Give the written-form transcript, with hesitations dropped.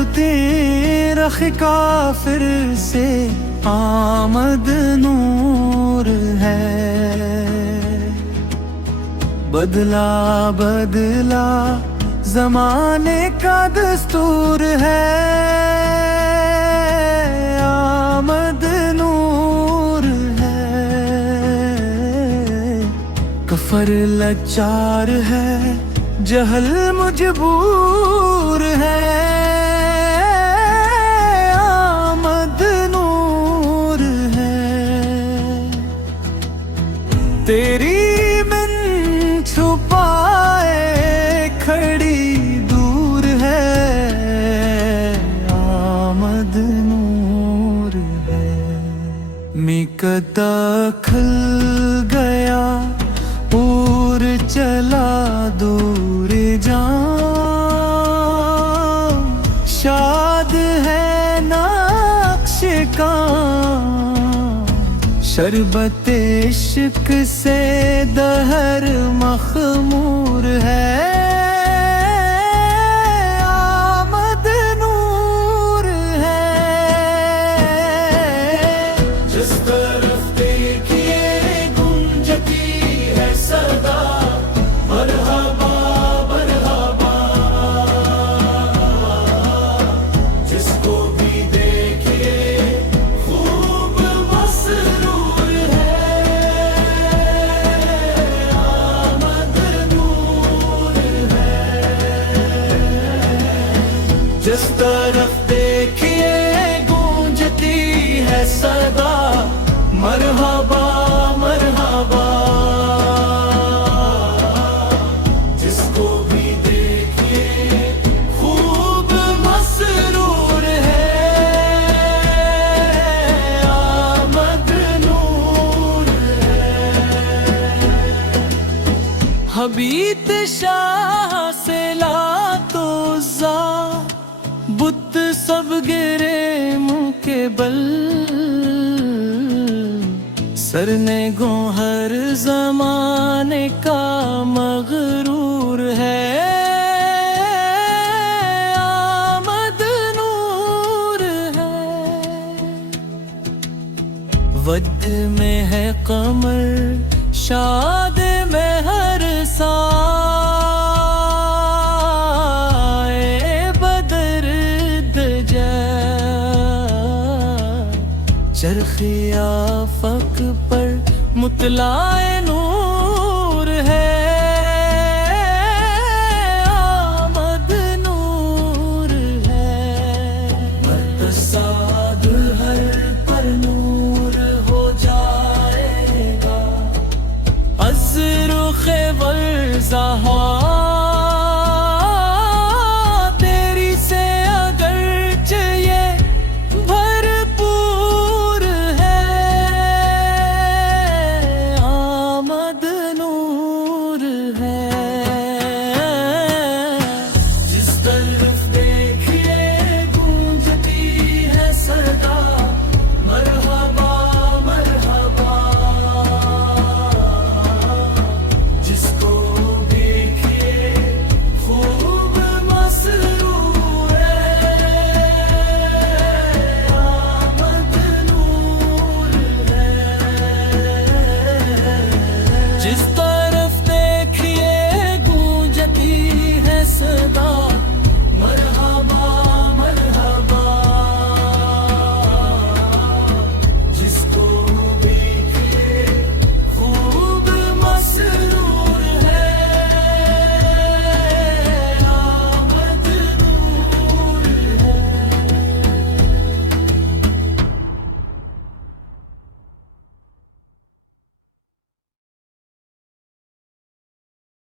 तरफते रख काफिर से आमद नूर है। बदला बदला जमाने का दस्तूर है, आमद नूर है। कफर लाचार है, जहल मजबूर है, आमद नूर है। तेरी मिन छुपाए खड़ी दूर है, आमद नूर है। मिकता खल गया और चला दूर जाऊं, शाद है नक्श का शरबत इश्क से दहर मखमूर है, आमद नूर है। जिस तरफ देखिए गूंजती है सदा, मरहबा मरहबा। जिसको भी देखिए खूब मसरूर है, आमद नूर है। जिस तरफ देखिए गूंजती है सदा, मरहबा मरहबा। जिसको भी देखिए खूब मसरूर है, आमद नूर है। हबीत शाह से ला तो जा, बुत सब गिरे मुंह के बल। सरने गो हर जमाने का मगरूर है, आमद नूर है। वद में है कमर, शाद में हर साए बदर दजा। चरखिया फक पर मुतलाए नूर है, आमद नूर है। बरसात हर पर नूर हो जाएगा, अज़रुख़े वल्ज़हा। तेरी से अगरचे ये भरपूर है, आमद नूर है। जिस तरफ देखिए गूंजती है सदा, मरहबा मरहबा। जिसको देखिए खूब मसरूर है, आमद नूर है। जिस तरफ देखिए गूंजती है सदा,